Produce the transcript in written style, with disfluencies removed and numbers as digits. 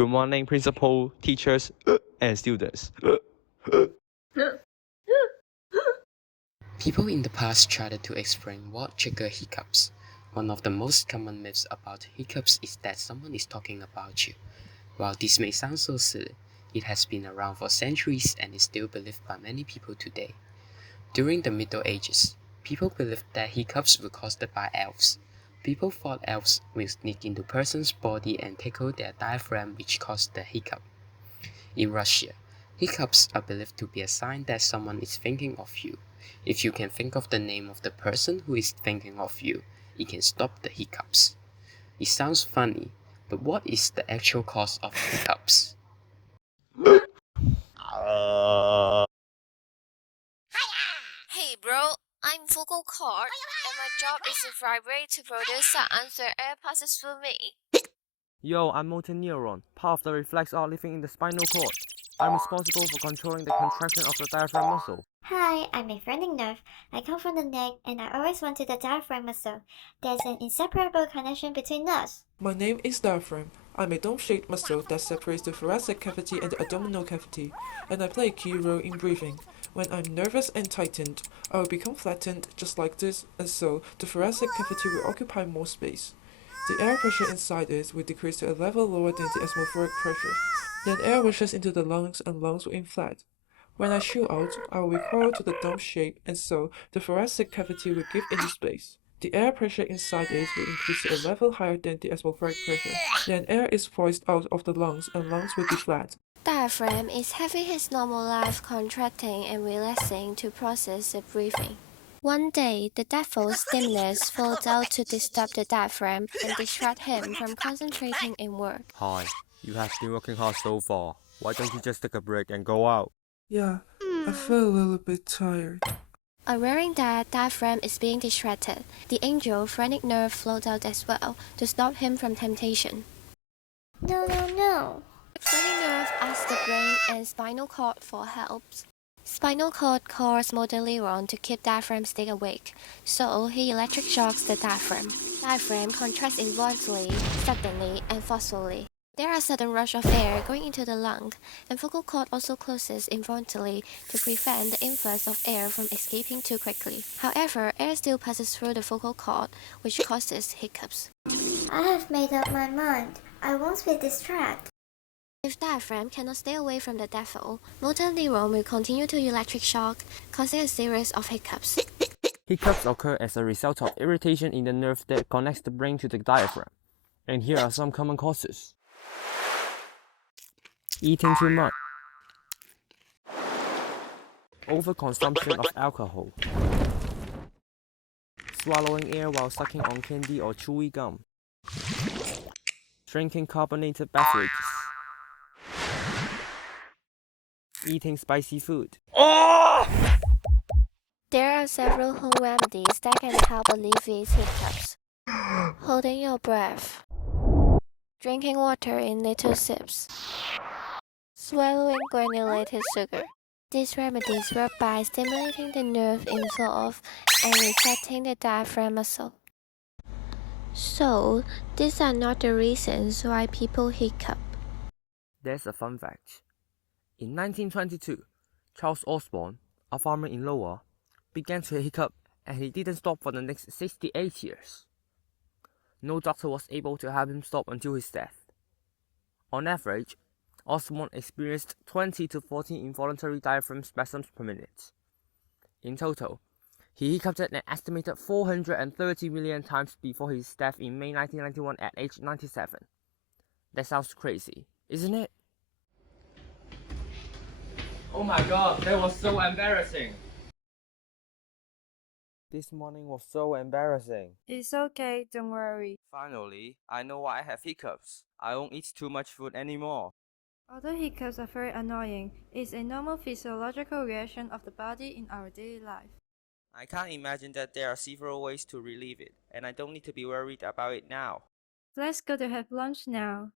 Good morning, principal, teachers, and students. People in the past tried to explain what triggered hiccups. One of the most common myths about hiccups is that someone is talking about you. While this may sound so silly, it has been around for centuries and is still believed by many people today. During the Middle Ages, people believed that hiccups were caused by elves. People thought elves will sneak into a person's body and tickle their diaphragm, which caused the hiccup. In Russia, hiccups are believed to be a sign that someone is thinking of you. If you can think of the name of the person who is thinking of you, it can stop the hiccups. It sounds funny, but what is the actual cause of hiccups? Hey bro, I'm vocal cord and my job is to vibrate to produce sounds where air passes through me. Yo, I'm motor neuron, part of the reflex arc living in the spinal cord. I'm responsible for controlling the contraction of the diaphragm muscle. Hi, I'm a phrenic nerve. I come from the neck and I always wanted the diaphragm muscle. There's an inseparable connection between us. My name is diaphragm. I'm a dome-shaped muscle that separates the thoracic cavity and the abdominal cavity, and I play a key role in breathing. When I'm nervous and tightened, I will become flattened just like this, and so the thoracic cavity will occupy more space. The air pressure inside it will decrease to a level lower than the atmospheric pressure. Then air rushes into the lungs and lungs will inflate. When I chew out, I will recoil to the dome shape, and so the thoracic cavity will give into space. The air pressure inside it will increase to a level higher than the atmospheric pressure. Then air is forced out of the lungs and lungs will deflate. Diaphragm is having his normal life contracting and relaxing to process the breathing. One day, the devil's stimulus falls out to disturb the diaphragm and distract him from concentrating in work. Hi, you have been working hard so far. Why don't you just take a break and go out? Yeah, I feel a little bit tired. Aware that diaphragm is being distracted, the angel phrenic nerve flows out as well to stop him from temptation. No. Phrenic nerve asks the brain and spinal cord for help. Spinal cord calls motor neuron to keep diaphragm stay awake, so he electric shocks the diaphragm. Diaphragm contracts involuntarily, suddenly, and forcefully. There are sudden rush of air going into the lung, and vocal cord also closes involuntarily to prevent the influx of air from escaping too quickly. However, air still passes through the vocal cord, which causes hiccups. I have made up my mind. I won't be distracted. If diaphragm cannot stay away from the devil, motor neuron will continue to electric shock, causing a series of hiccups. Hiccups occur as a result of irritation in the nerve that connects the brain to the diaphragm. And here are some common causes. Eating too much. Overconsumption of alcohol. Swallowing air while sucking on candy or chewy gum. Drinking carbonated beverages. Eating spicy food. There are several home remedies that can help alleviate hiccups. Holding your breath. Drinking water in little sips. Swallowing granulated sugar. These remedies work by stimulating the nerve involved and resetting the diaphragm muscle. So, these are not the reasons why people hiccup. There's a fun fact. In 1922, Charles Osborne, a farmer in Iowa, began to hiccup and he didn't stop for the next 68 years. No doctor was able to help him stop until his death. On average, Osborne experienced 20 to 40 involuntary diaphragm spasms per minute. In total, he hiccuped an estimated 430 million times before his death in May 1991 at age 97. That sounds crazy, isn't it? Oh my god, that was so embarrassing! This morning was so embarrassing. It's okay, don't worry. Finally, I know why I have hiccups. I won't eat too much food anymore. Although hiccups are very annoying, it's a normal physiological reaction of the body in our daily life. I can't imagine that there are several ways to relieve it, and I don't need to be worried about it now. Let's go to have lunch now.